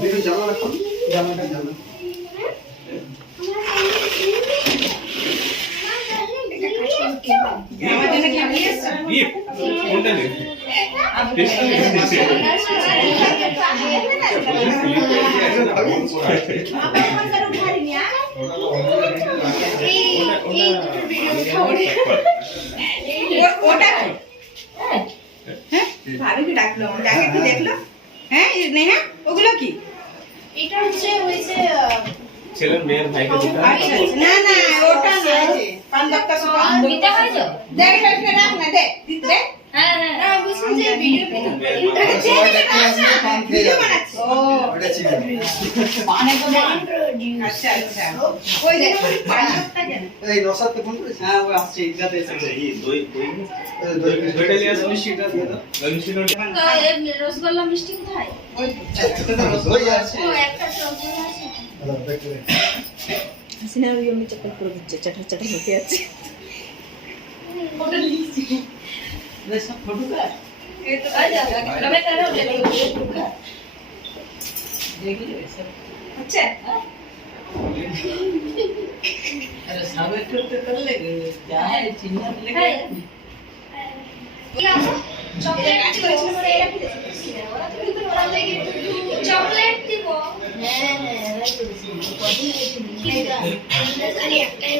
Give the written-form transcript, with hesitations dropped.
বেরো জামা রাখো, জামাটা জামা। আমার জন্য কি নিয়ে এসেছো? কোনটা নেই ওটা হ্যাঁ ভালো কি ডাকলো ডাকে কি দেখলো হ্যাঁ নেহা ওগুলো কি এটা হচ্ছে ওই যে ছেলের মেয়ের ভাইকে দিতে আচ্ছা আচ্ছা না না ওটা না পান দক্তা সব দিতে হয় তো দেখ এটা রাখ না দে দিতে হ্যাঁ হ্যাঁ না বুঝছেন যে ভিডিও ভিডিও বানাচ্ছি ও ওটা ছিল। পানে তো আচ্ছা আচ্ছা ওই দেখো পান দক্তা কেন এই নসাদকে ফোন করেছিস? হ্যাঁ ও আসছে ইদাতে এসেছে এই দই দই দইটা নিয়ে আসো মিষ্টিটা দিয়ে দাও দই মিষ্টিটা তো এই রসগোল্লা মিষ্টি কোথায় ওই ওই আছে। ও একটা রসগোল্লা আছে হাসিনা ওই এমনি চপ্পল পরে দিচ্ছে চাটা চাটা হতে যাচ্ছে ওটা লিখছি সব ফটো কাট এই তো আই যা তবে তারা দেখলে সব আচ্ছা अरे सब एक करते कर ले क्या है चिन्ह लेके চকলেট কাজ করেছিল বলে এরা কি চকলেট দিব হ্যাঁ হ্যাঁ রাইট কদিন একটাই